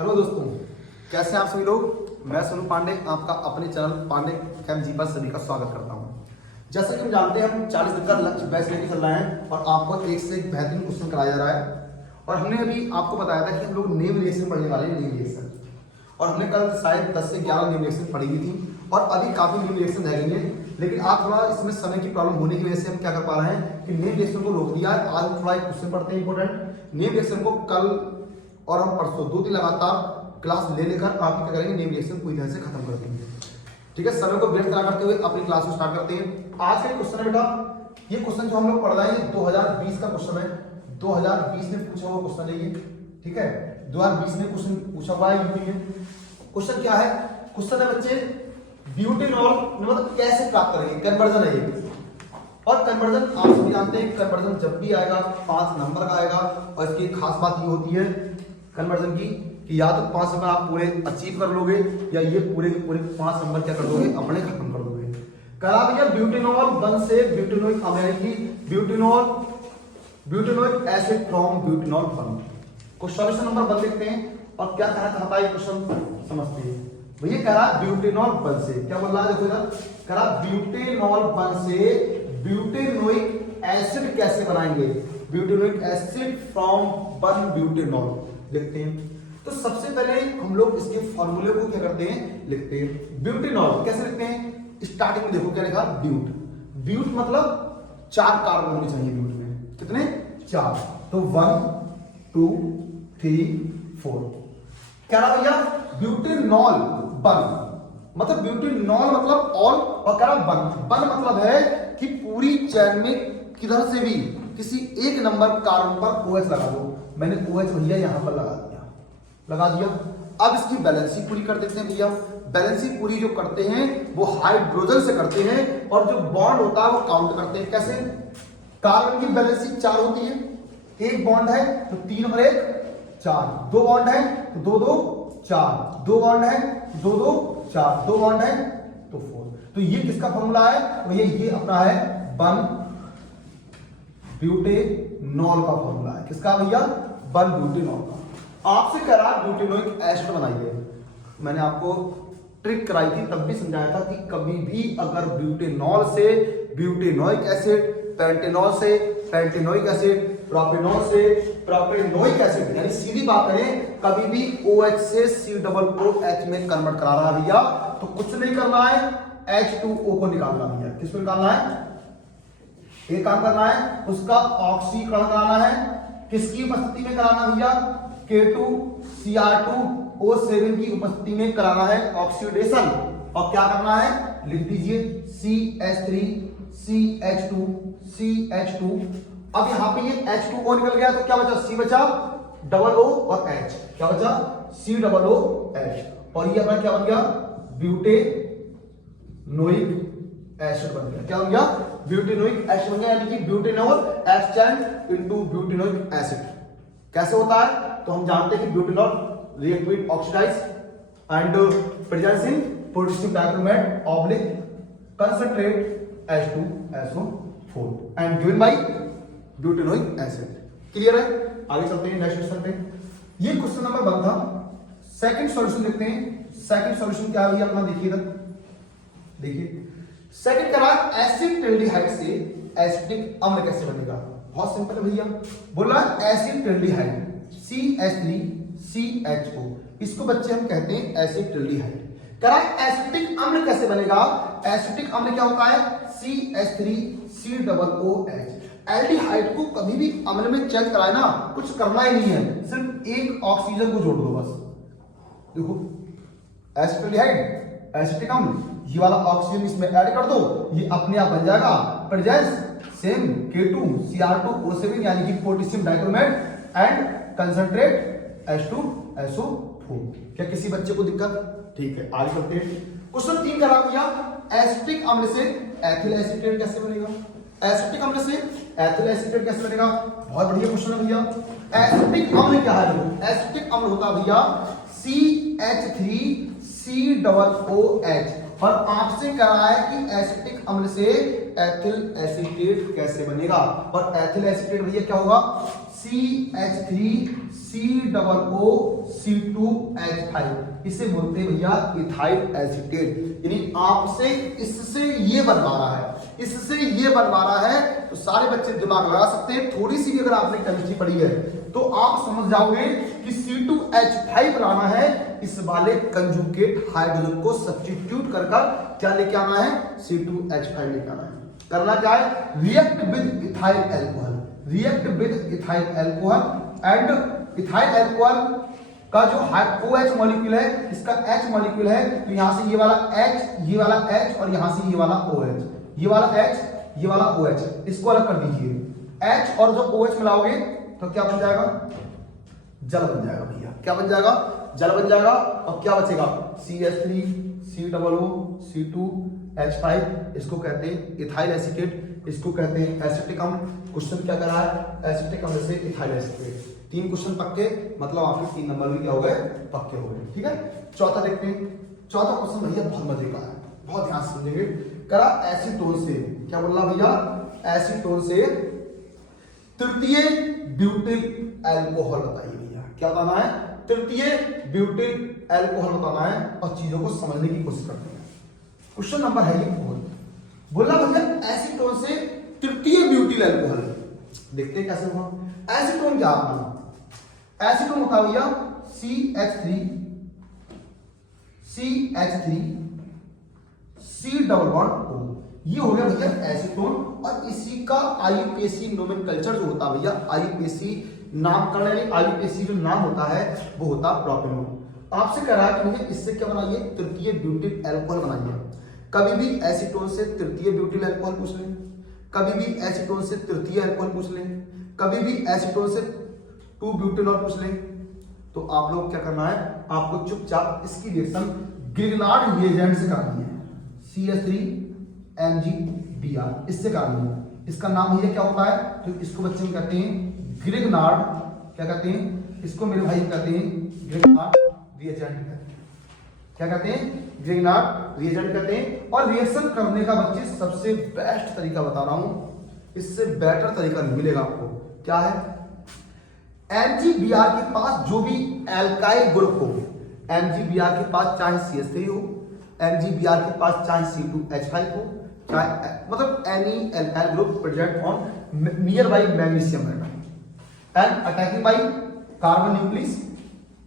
Hello दोस्तों, कैसे हैं आप सभी लोग। मैं सोनू पांडे आपका अपने चैनल पांडे कैम जी पर सभी का स्वागत करता हूं। जैसा कि हम जानते हैं, हम 40 दिन का लक्ष्य बैच लेके चल रहे हैं और आपको एक से एक बेहतरीन क्वेश्चन कराया जा रहा है। और हमने अभी आपको बताया था कि हम लोग नेम रिएक्शन पढ़ने वाले हैं, नेम रिएक्शन। और हमने कल शायद 10 से 11 नेम रिएक्शन पढ़ी हुई थी और अभी काफी नेम रिएक्शन रह गई है। लेकिन आज थोड़ा इसमें समय की प्रॉब्लम होने की वजह से हम क्या कर पा रहे हैं कि नेम रिएक्शन को रोक दिया है। आज हम थोड़ा एक क्वेश्चन पढ़ते हैं इंपॉर्टेंट। नेम रिएक्शन को कल और हम परसों 2 दिन लगातार क्लास ले लेकर आप क्या करेंगे, नेम रिएक्शन पूरी तरह से खत्म कर देंगे। ठीक है, समय को व्यर्थ ना करते हुए अपनी क्लास को स्टार्ट करते हैं। आज का क्वेश्चन है बेटा, ये क्वेश्चन जो हम लोग पढ़ रहे हैं 2020 का क्वेश्चन है। 2020 में पूछा हुआ क्वेश्चन है ये। ठीक है, 2020 में क्वेश्चन पूछा हुआ है यूपी में। क्वेश्चन क्या है? क्वेश्चन है बच्चे, ब्यूटेनॉल मतलब कैसे प्राप्त करेंगे, कन्वर्जन है ये। और कन्वर्जन आप सभी जानते हैं, कन्वर्जन जब भी आएगा 5 नंबर का आएगा। और इसकी खास बात ये होती है कन्वर्जन की कि या तो 5 नंबर आप पूरे अचीव कर लोगे या ये पूरे के पूरे 5 नंबर क्या कर दोगे, अपने खत्म कर दोगे। करा भैया ब्यूटेनॉल 1 से butanoic amine, butanoic acid from butanol 1 को सॉल्यूशन नंबर 1 देखते हैं। और क्या कहना चाहता है क्वेश्चन समझते हैं भैया। करा ब्यूटेनॉल 1 से क्या बोल रहा है, देखो इधर करा ब्यूटेनॉल 1 से ब्यूटेनोइक एसिड कैसे बनाएंगे, ब्यूटेनोइक एसिड फ्रॉम 1 ब्यूटेनॉल लिखते हैं। तो सबसे पहले हम लोग इसके फॉर्मूले को क्या करते हैं, लिखते हैं। ब्यूटेनॉल कैसे लिखते हैं, स्टार्टिंग में देखो क्या लिखा, ब्यूट। ब्यूट मतलब 4 कार्बन होने चाहिए ब्यूट में, कितने 4। तो 1 2 3 4। क्या रहा भैया, ब्यूटेनॉल 1 मतलब ब्यूटेनॉल मतलब ऑल, और क्या रहा 1 मतलब है कि पूरी चैन में किधर से भी किसी एक नंबर कार्बन पर OH लगा दो। मैंने OH भैया यहां पर लगा दिया। अब इसकी बैलेंसिंग पूरी कर देते हैं भैया। बैलेंसिंग पूरी जो करते हैं वो हाइड्रोजन से करते हैं और जो बॉन्ड होता है वो काउंट करते हैं। कैसे? कार्बन की बैलेंसिंग 4 होती है, एक बॉन्ड है तो 3 और 1 4, 2 बॉन्ड है तो 2 2 4, 2 बॉन्ड है 2 2 4, 2 बॉन्ड है तो 4। तो ये किसका फॉर्मूला है भैया, ये अपना है 1 ब्यूटेनॉल का फॉर्मूला है। किसका भैया, 1 ब्यूटेनॉल का। आपसे करा ब्यूटेनोइक एसिड बनाइए। मैंने आपको ट्रिक कराई थी, तब भी समझाया था कि कभी भी अगर ब्यूटेनॉल से ब्यूटेनोइक एसिड, पेंटेनॉल से पेंटेनोइक एसिड, प्रोपेनॉल से प्रोपेनोइक एसिड, यानी सीधी बात करें कभी भी OH से COOH में कन्वर्ट करा रहा है भैया, तो कुछ नहीं करना है, H2O को निकालना भैया। किसको निकालना है, एक काम करना है, उसका ऑक्सीकरण कराना है। किसकी उपस्थिति में कराना भैया, K2Cr2O7 की उपस्थिति में कराना है ऑक्सीडेशन। और क्या करना है, लिख दीजिए CH3 CH2 CH2। अब यहां पे ये H2O निकल गया तो क्या बचा, C बचा, डबल O और H, क्या बचा, COOH। और ये अपना क्या बन गया, ब्यूटेनोइक एसिड बन गया। क्या बन गया, ब्यूटेनोइक एसिड बन गया, यानी कि butanol exchange into butanoic acid. कैसे होता है, तो हम जानते हैं कि butanol react with oxidise and presence in potassium dichromate oblique concentrate H2SO4 and given by butanoic acid. Clear है, आगे चलते हैं, नेक्स्ट क्वेश्चन पे। ये क्वेश्चन नंबर 1 था। सेकंड सॉल्यूशन देखते हैं। सेकंड सॉल्यूशन क्या है अपना, देखिए इधर देखिए। सेकंड करा एसिटिल्डिहाइड से एसिटिक अम्ल कैसे बनेगा। बहुत सिंपल है भैया, बोला एसिटिल्डिहाइड CH3CHO, इसको बच्चे हम कहते हैं एसिटिल्डिहाइड। करा एसिटिक अम्ल कैसे बनेगा। एसिटिक अम्ल क्या होता है, CH3COOH। एल्डिहाइड को कभी भी अम्ल में चेंज कराए ना, कुछ करना ही नहीं है, सिर्फ एक ऑक्सीजन को जोड़ दो बस। देखो एसिटिल्डिहाइड एसिटिक अम्ल, ये वाला ऑक्सीजन इसमें ऐड कर दो, ये अपने आप बन जाएगा प्रेजेंस सेम K2Cr2O7 यानी कि potassium dichromate and concentrate H2SO4। क्या किसी बच्चे को दिक्कत? ठीक है, आगे चलते हैं। क्वेश्चन 3 करा भैया, एसिटिक अम्ल से एथिल एसीटेट कैसे बनेगा। एसिटिक अम्ल से एथिल एसीटेट कैसे बनेगा, बहुत बढ़िया क्वेश्चन है भैया। एसिटिक अम्ल क्या है, एसिटिक अम्ल होता है भैया CH3COOH। और आपसे कहा है कि एसिटिक अम्ल से एथिल एसीटेट कैसे बनेगा। और एथिल एसीटेट भैया क्या होगा, CH3COO2H5 इसे बोलते हैं भैया इथाइल एसीटेट। यानी आपसे इससे ये बनवा रहा है, इससे ये बनवा रहा है। तो सारे बच्चे दिमाग लगा सकते हैं, थोड़ी सी भी अगर आपने केमिस्ट्री पढ़ी है तो आप समझ जाओगे कि C2H5 लाना है, इस वाले कंजुगेट हाइड्रोजन को सब्स्टिट्यूट कर क्या लेके आना है, C2H5 लेके आना है। करना क्या है, react with ethyl alcohol, react with ethyl alcohol and ethyl alcohol का जो OH मॉलिक्यूल है, इसका H मॉलिक्यूल है, तो यहां से ये वाला H, ये वाला H और यहां से ये वाला OH, ये वाला H, ये वाला OH, इसको अलग कर दीजिए। H और जो OH मिलाओगे तो क्या बन जाएगा, जल बन जाएगा भैया। क्या बन जाएगा, जल बन जाएगा। और क्या बचेगा, CH3 COO C2H5, इसको कहते हैं इथाइल एसीटेट, इसको कहते हैं एसिटिक अम्ल। क्वेश्चन क्या कर रहा है, एसिटिक अम्ल से इथाइल एसीटेट। 3 क्वेश्चन पक्के, मतलब आपके 3 नंबर भी क्या हो गए, पक्के हो गए। ठीक है, चौथा देखते हैं। चौथा क्वेश्चन भैया बहुत मजे का है, बहुत ध्यान से समझेंगे। करा एसीटोन से, क्या बोल रहा भैया, एसीटोन से तृतीय ब्यूटिल एल्कोहल बताइए भैया। क्या बताना है, तृतीय ब्यूटिल एल्कोहल बताना है। और चीजों को समझने की कोशिश करते हैं। क्वेश्चन नंबर है ये, बोला भैया एसीटोन से तृतीय ब्यूटिल एल्कोहल, देखते हैं कैसे होगा। एसीटोन क्या होगा, एसीटोन होता है भैया CH3 C double bond O, ये हो गया भैया एसीटोन। और इसी का आईयूपीएसी नोमेनकल्चर जो होता है भैया, आईयूपीएसी नामकरण, आईयूपीएसी जो नाम होता है वो होता है प्रोपेनोन। आपसे कह रहा है कि भैया इससे क्या बनाइए, तृतीय ब्यूटिल एल्कोहल बनाइए। कभी भी एसीटोन से तृतीय ब्यूटिल एल्कोहल पूछ लें, कभी भी एसीटोन से तृतीय एल्कोहल पूछ लें, कभी भी एसीटोन से 2 ब्यूटेनॉल पूछ लें, तो आप लोग क्या करना है, आपको चुपचाप इसकी रिएक्शन ग्रिग्नार्ड रिएजेंट से करनी है। CH3MgBr, इससे करनी है। इसका नाम भैया क्या होता है, तो इसको बच्चे में कहते हैं ग्रिग्नार्ड, क्या कहते हैं इसको मेरे भाई कहते हैं ग्रिग्नार्ड रिएजेंट। क्या कहते हैं, ग्रिग्नार्ड रिएजेंट कहते हैं। और रिएक्शन करने का बच्चे सबसे बेस्ट तरीका बता रहा हूं, इससे बेटर तरीका नहीं मिलेगा आपको। क्या है, MgBr के पास जो भी एल्काइल ग्रुप हो, MgBr के पास चाहे CH3 हो, MgBr के पास चाहे C2H5 हो, चाहे मतलब any alkyl group present on near by magnesium and attacking by carbon nucleus.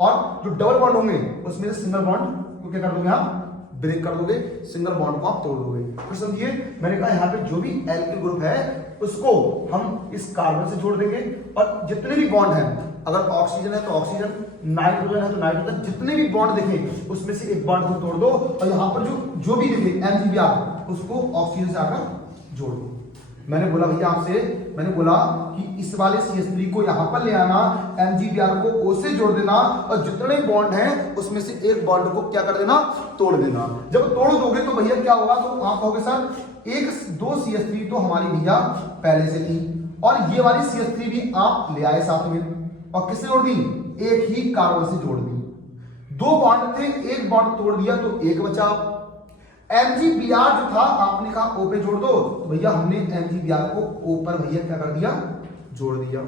और जो डबल बॉन्ड होंगे उसमें से सिंगल बॉन्ड को क्या कर दोगे, आप ब्रेक कर दोगे, सिंगल बॉन्ड को आप तोड़ दोगे। तो समझिए, मैंने कहा यहाँ पे जो भी एल्किल ग्रुप है उसको हम इस कार्बन से जोड़ देंगे। और जितने भी बॉन्ड हैं, अगर ऑक्सीजन है तो ऑक्सीजन, नाइट्रोजन है तो नाइट्रोजन, जितने भी बॉन्ड दिखे उसमें से एक बॉन्ड को तोड़ दो। और यहाँ पर जो भी दिखे MgBr उसको ऑक्सीजन से आकर जोड़ दो। मैंने बोला भैया आपसे, मैंने बोला कि इस वाले CH3 को यहां पर ले आना, MgBr को O से जोड़ देना, और जितने बॉन्ड हैं उसमें से एक बॉन्ड को क्या कर देना, तोड़ देना। जब तोड़ दोगे तो भैया क्या होगा, तो आप कहोगे सर 2 CH3 तो हमारी भैया पहले से थी, और ये वाली CH3 भी आप ले आए साथ में, और किससे जोड़ दी, एक ही कार्बन से जोड़ दी। 2 बॉन्ड थे, एक बॉन्ड तोड़ दिया तो एक बचा। MgBr जो था आपने कहा O पे जोड़ दो, तो भैया हमने MgBr को O पर भैया क्या कर दिया, जोड़ दिया।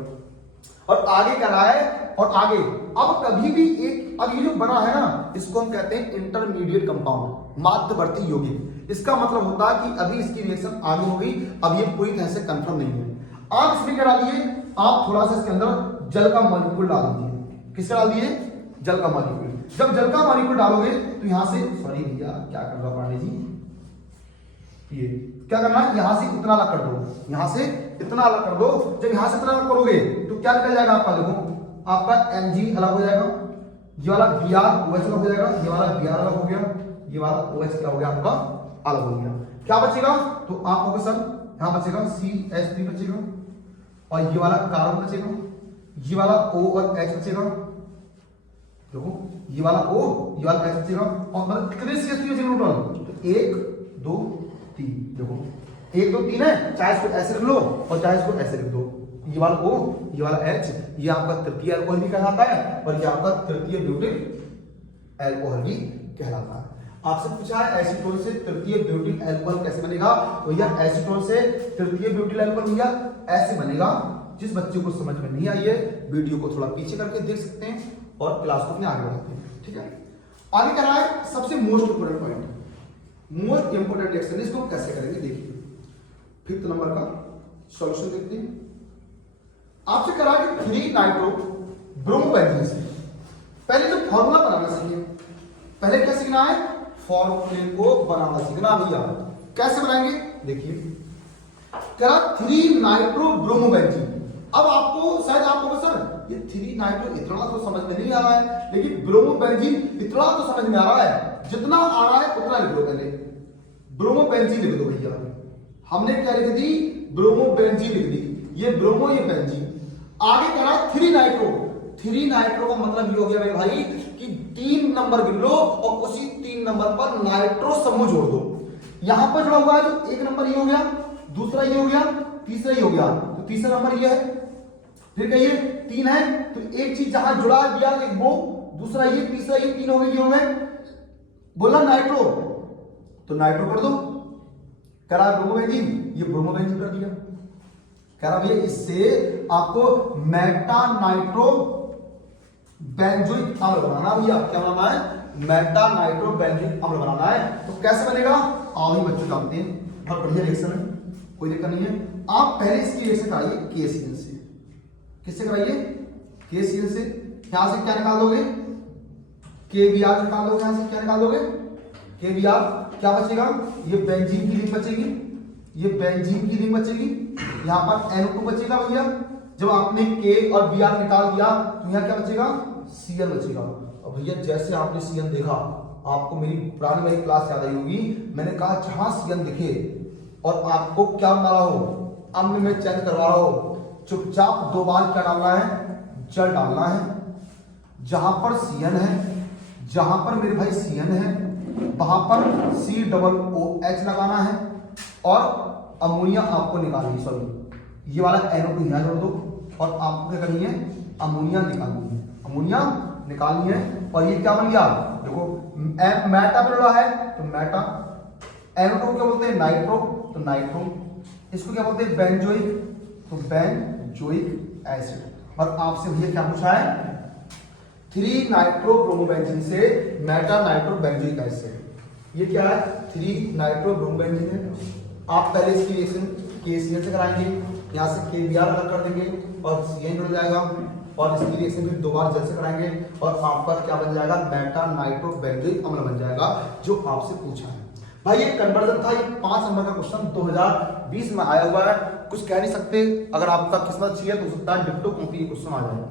और आगे क्या रहा है, और आगे अब कभी भी एक, अब ये जो बना है ना, इसको हम कहते हैं इंटरमीडिएट कंपाउंड, मध्यवर्ती यौगिक। इसका मतलब होता है कि अभी इसकी रिएक्शन आगे हो गई, अब ये पूरी तरह से कंफर्म नहीं है। आप इसमें क्या डालिए, आप थोड़ा सा इसके अंदर जल का मॉलिक्यूल डाल दीजिए। किसका डाल दिए, जल का मॉलिक्यूल। जब जल का मॉलिक्यूल डालोगे तो यहां से, सॉरी भैया क्या कर रहा पांडे जी, ये क्या करना, यहां से इतना अलग कर दो, यहां से इतना अलग कर दो। जब यहां से इतना अलग करोगे तो क्या निकल जाएगा आपका, देखो आपका Mg अलग हो जाएगा, ये वाला Br OH अलग हो जाएगा, ये वाला Br अलग हो गया, ये वाला OH क्या हो गया आपका, अलग हो गया। क्या बचेगा, तो आप कहोगे सर यहां बचेगा CH3 बचेगा, और ये वाला कार्बन बचेगा, ये वाला O और H बचेगा, देखो ये वाला O, ये वाला H बचेगा। और मतलब कितने CH3 बचेंगे टोटल, तो 1 2 3, देखो 1 2 3 है, चाहे इसको ऐसे लिख लो और चाहे इसको ऐसे लिख दो। ये वाला O, ये वाला H, ये आपका तृतीय अल्कोहल भी कहलाता है, और ये आपका तृतीय ब्यूटिल अल्कोहल भी कहलाता है। आपसे पूछा है एसीटोन से तृतीय ब्यूटिल अल्कोहल कैसे बनेगा, तो भैया एसीटोन से तृतीय ब्यूटिल अल्कोहल भैया ऐसे बनेगा। जिस बच्चे को समझ में नहीं आई है वीडियो को थोड़ा पीछे करके देख सकते हैं और क्लास को अपने आगे बढ़ाते हैं। ठीक है, आगे क्या रहा है सबसे most important point, most important reaction, इसको कैसे करेंगे देखिए। 5th नंबर का सॉल्यूशन देखते हैं। आपसे करा कि 3 नाइट्रो ब्रोमोबेंजीन से पहले तो फॉर्मूला बनाना सीखिए। पहले क्या सीखना है, फॉर्मूले को बनाना सीखना भैया। कैसे बनाएंगे देखिए, करा 3 नाइट्रो ब्रोमोबेंजीन। अब आपको शायद आप कहोगे सर ये 3 नाइट्रो इतना तो समझ में नहीं आ रहा है, लेकिन ब्रोमोबेंजीन इतना तो समझ में आ रहा है, जितना आ रहा है उतना लिख लो। पहले ब्रोमोबेंजीन लिख दो भैया। हमने क्या लिख दी, ब्रोमोबेंजीन लिख दी, ये ब्रोमो ये बेंजीन। आगे करा 3 नाइट्रो। 3 नाइट्रो का मतलब ये हो गया मेरे भाई कि 3 नंबर गिन लो और उसी 3 नंबर पर नाइट्रो समूह जोड़ दो। यहां पर जुड़ा हुआ है तो एक नंबर ये हो गया, दूसरा ये हो गया, तीसरा ये हो गया, तो तीसरा नंबर ये है। फिर कहिए 3 है तो एक चीज जहां जुड़ा दिया एक वो, दूसरा ये, तीसरा ये, 3 हो गए, ये हो गए। बोला नाइट्रो तो नाइट्रो कर दो। करा ब्रोमोबेंजीन, ये ब्रोमोबेंजीन कर दिया। कह रहा भैया इससे आपको मेटा नाइट्रो बेंजोइक अम्ल बनाना। भैया क्या बनाना है, मेटा नाइट्रो बेंजोइक अम्ल बनाना है। तो कैसे बनेगा, आओ ही बच्चों जानते हैं, बहुत बढ़िया रिएक्शन है, कोई दिक्कत नहीं है। आप पहले इसकी रिएक्शन कराइए KCl से। किससे कराइए, KCl से। यहां से क्या निकाल दोगे, KBr निकाल दोगे। यहां से क्या निकाल दोगे, KBr। क्या बचेगा, ये बेंजीन की रिंग बचेगी, ये बेंजीन की रिंग बचेगी, यहां पर NO2 बचेगा भैया। जब आपने K और Br निकाल दिया तो यहां क्या बचेगा, Cl बचेगा। और भैया जैसे आपने Cl देखा, आपको मेरी पुरानी वाली क्लास याद आई होगी, मैंने कहा जहां Cl दिखे और आपको क्या बना रहा हो, अम्ल में चेंज करवा रहा हो, चुपचाप 2 बार क्या डालना है, जल डालना है। जहां पर Cn है, जहां पर मेरे भाई Cn है, वहां पर COOH लगाना है और अमोनिया आपको निकालनी, सॉरी ये वाला NO2 यहां जोड़ दो और आपको क्या करनी है, अमोनिया निकालनी है। अमोनिया निकालनी है और ये क्या बन गया, देखो मेटा में जुड़ा है तो मेटा, NO2 क्या बोलते हैं, नाइट्रो, तो नाइट्रो। इसको क्या बोलते हैं, बेंजोइक, तो बेंजोइक एसिड। और आपसे भैया क्या पूछा है, 3 नाइट्रो ब्रोमोबेंजीन से मेटा नाइट्रो बेंजोइक एसिड। ये क्या है, 3 नाइट्रो ब्रोमोबेंजीन है। आप पहले इसकी रिएक्शन KCl से कराएंगे, यहाँ से KBr अलग कर देंगे और Cn जुड़ जाएगा और इसकी रिएक्शन फिर 2 बार जल से कराएंगे और आपका क्या बन जाएगा, मेटा नाइट्रो बेंजोइक अम्ल बन जाएगा, जो आपसे पूछा है। भाई ये कन्वर्जन था, ये 5 नंबर का क्वेश्चन 2020 में आया हुआ है, कुछ कह नहीं सकते। अगर आपका किस्मत चाहिए तो हो सकता है डिप्टो कॉपी ये क्वेश्चन आ जाए।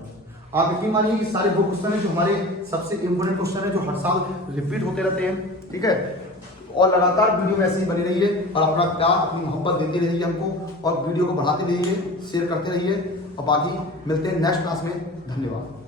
आप यकीन मानिए कि सारे 2 क्वेश्चन है जो हमारे सबसे इंपोर्टेंट क्वेश्चन है, जो हर साल रिपीट होते रहते हैं। ठीक है, और लगातार वीडियो में ऐसे ही बनी रहिए और अपना प्यार अपनी मोहब्बत देते रहिए हमको, और वीडियो को बढ़ाते रहिए, शेयर करते रहिए। और बाकी मिलते हैं नेक्स्ट क्लास में, धन्यवाद।